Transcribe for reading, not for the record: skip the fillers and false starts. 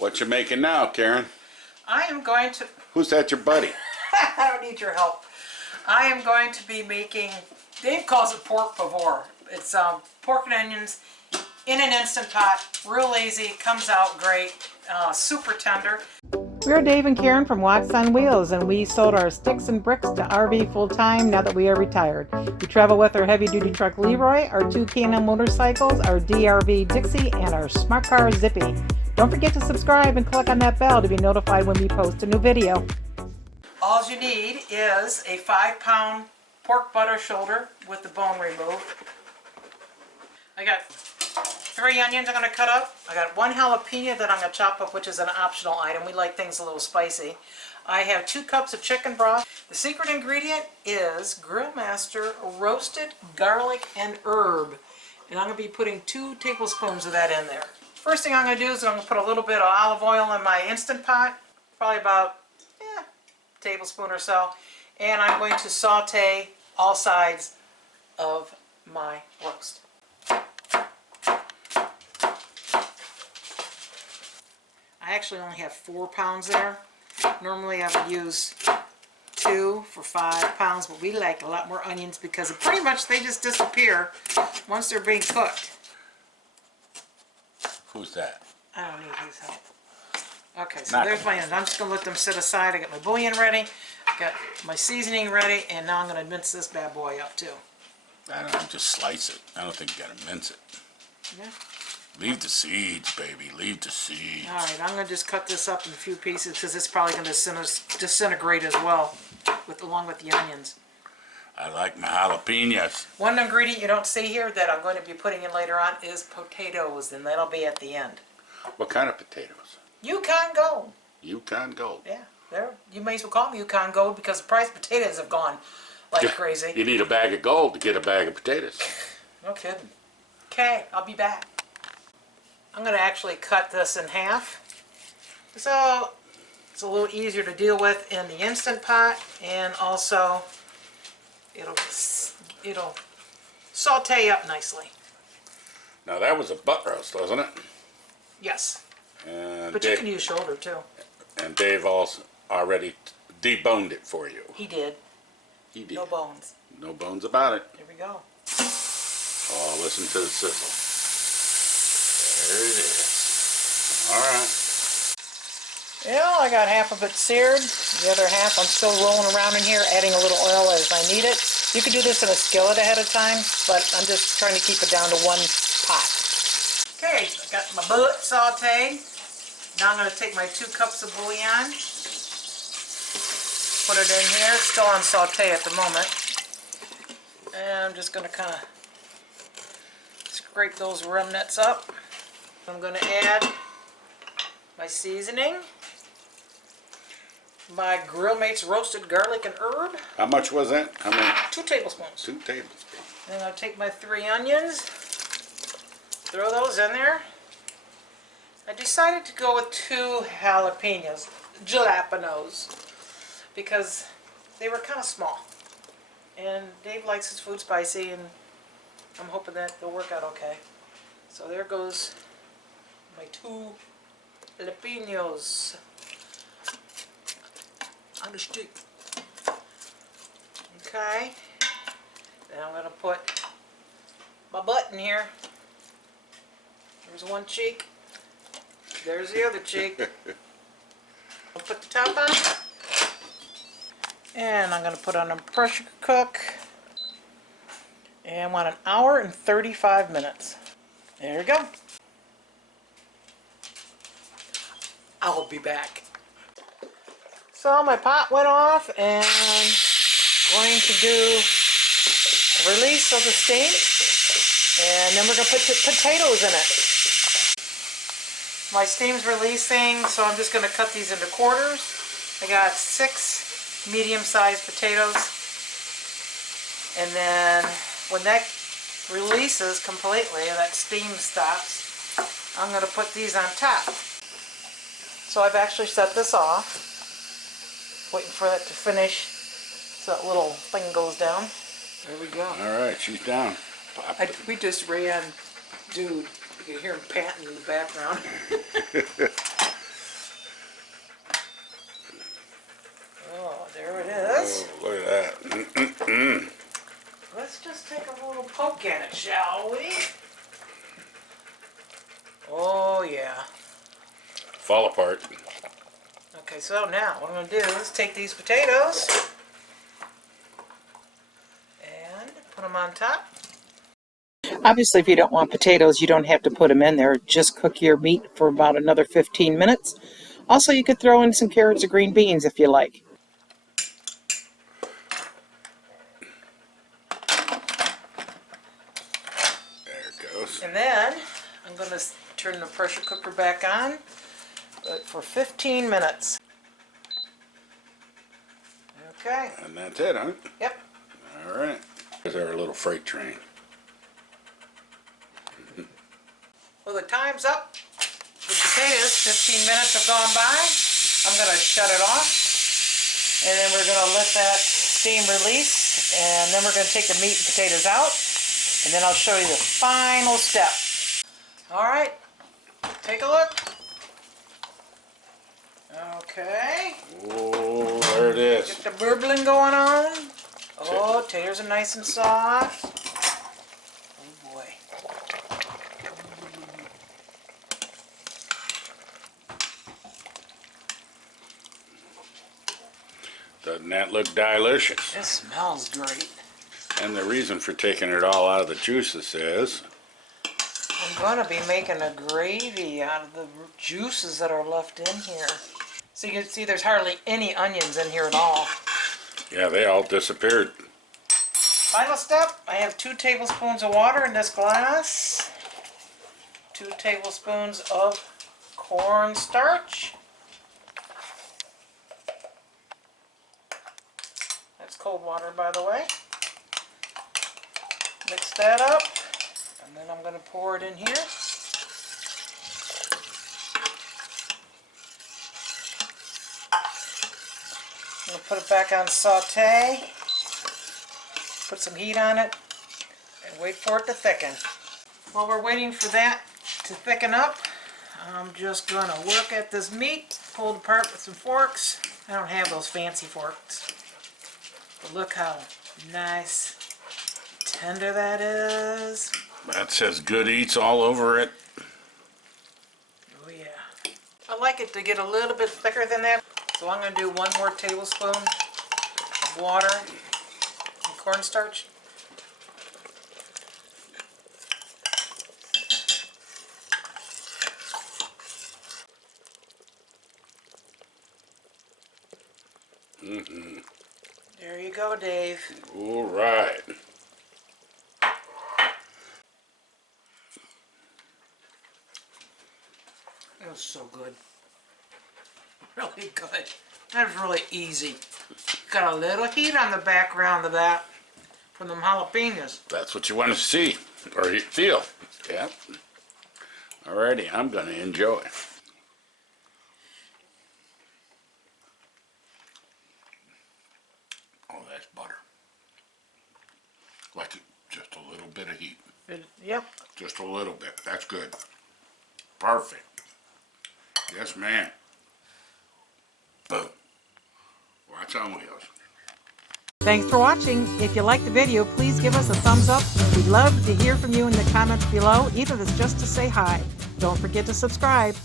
What you making now, Karen? I am going to... Who's that, your buddy? I don't need your help. I am going to be making... Dave calls it pork pavor. It's pork and onions in an Instant Pot. Real easy. Comes out great. Super tender. We're Dave and Karen from Watts on Wheels, and we sold our sticks and bricks to RV full-time now that we are retired. We travel with our heavy-duty truck Leroy, our two K&M motorcycles, our DRV Dixie, and our smart car Zippy. Don't forget to subscribe and click on that bell to be notified when we post a new video. All you need is a 5-pound pork butter shoulder with the bone removed. I got 3 onions I'm going to cut up. I got 1 jalapeno that I'm going to chop up, which is an optional item. We like things a little spicy. I have 2 cups of chicken broth. The secret ingredient is Grill Master roasted garlic and herb. And I'm going to be putting 2 tablespoons of that in there. First thing I'm going to do is I'm going to put a little bit of olive oil in my Instant Pot. Probably about a tablespoon or so. And I'm going to saute all sides of my roast. I actually only have 4 pounds there. Normally I would use 2 for 5 pounds, but we like a lot more onions because pretty much they just disappear once they're being cooked. Who's that? I don't need his help. Okay, so there's my onions. I'm just going to let them sit aside. I got my bouillon ready, got my seasoning ready, and now I'm going to mince this bad boy up too. I don't know, just slice it. I don't think you gotta mince it. Yeah. Leave the seeds, baby. Leave the seeds. Alright, I'm going to just cut this up in a few pieces because it's probably going to disintegrate as well, along with the onions. I like my jalapenos. One ingredient you don't see here that I'm going to be putting in later on is potatoes, and that'll be at the end. What kind of potatoes? Yukon Gold. Yukon Gold. Yeah, you may as well call them Yukon Gold because the price of potatoes have gone like crazy. You need a bag of gold to get a bag of potatoes. No kidding. Okay, I'll be back. I'm going to actually cut this in half. So it's a little easier to deal with in the Instant Pot, and also it'll saute up nicely. Now that was a butt roast, wasn't it? Yes. And But you can use shoulder too. And Dave also already deboned it for you. He did. He did. No bones. No bones about it. Here we go. Oh, listen to the sizzle. There it is. Alright. Well, I got half of it seared. The other half I'm still rolling around in here, adding a little oil as I need it. You could do this in a skillet ahead of time, but I'm just trying to keep it down to 1 pot. Okay, I got my bullet sauteed. Now I'm going to take my 2 cups of bouillon, put it in here. It's still on saute at the moment. And I'm just going to kind of scrape those remnants up. I'm going to add my seasoning, my Grill Mates roasted garlic and herb. How much was that? How many? 2 tablespoons. 2 tablespoons. Then I'll take my 3 onions, throw those in there. I decided to go with 2 jalapenos, because they were kind of small. And Dave likes his food spicy, and I'm hoping that they'll work out okay. So there goes my 2 jalapenos on the stick. Okay. Then I'm going to put my butt in here. There's one cheek. There's the other cheek. I'll put the top on. And I'm going to put on a pressure cook. And I want 1 hour and 35 minutes. There we go. I'll be back. So my pot went off, and I'm going to do a release of the steam, and then we're going to put the potatoes in it. My steam's releasing, so I'm just going to cut these into quarters. I got 6 medium-sized potatoes, and then when that releases completely, that steam stops, I'm going to put these on top. So I've actually set this off, waiting for it to finish so that little thing goes down. There we go. Alright, she's down. We just ran, dude, you can hear him panting in the background. fall apart. Okay, so now what I'm going to do is take these potatoes and put them on top. Obviously, if you don't want potatoes, you don't have to put them in there. Just cook your meat for about another 15 minutes. Also, you could throw in some carrots or green beans if you like. There it goes. And then I'm going to turn the pressure cooker back on, but for 15 minutes. Okay. And that's it, huh? Yep. All right. There's our little freight train. Well, the time's up. The potatoes, 15 minutes have gone by. I'm going to shut it off. And then we're going to let that steam release. And then we're going to take the meat and potatoes out. And then I'll show you the final step. All right. Take a look. Okay. Oh, there it is. Get the burbling going on. Oh, taters are nice and soft. Oh boy. Doesn't that look delicious? It smells great. And the reason for taking it all out of the juices is I'm going to be making a gravy out of the juices that are left in here. So you can see there's hardly any onions in here at all. yeah, they all disappeared. Final step, I have 2 tablespoons of water in this glass. 2 tablespoons of cornstarch. That's cold water, by the way. Mix that up, and then I'm going to pour it in here. I'm going to put it back on saute, put some heat on it, and wait for it to thicken. While we're waiting for that to thicken up, I'm just going to work at this meat, pull it apart with some forks. I don't have those fancy forks. But look how nice, tender that is. That says good eats all over it. Oh yeah. I like it to get a little bit thicker than that. So I'm going to do 1 more tablespoon of water and cornstarch. There you go, Dave. All right. That was so good. Really good. That was really easy. Got a little heat on the background of that from them jalapenos. That's what you want to see or feel. Yeah. Alrighty, I'm going to enjoy. Oh, that's butter. Like just a little bit of heat. Yep. Just a little bit. That's good. Perfect. Yes, ma'am. Boom. Watch on wheels. Thanks for watching. If you liked the video, please give us a thumbs up. We'd love to hear from you in the comments below, even if it's just to say hi. Don't forget to subscribe.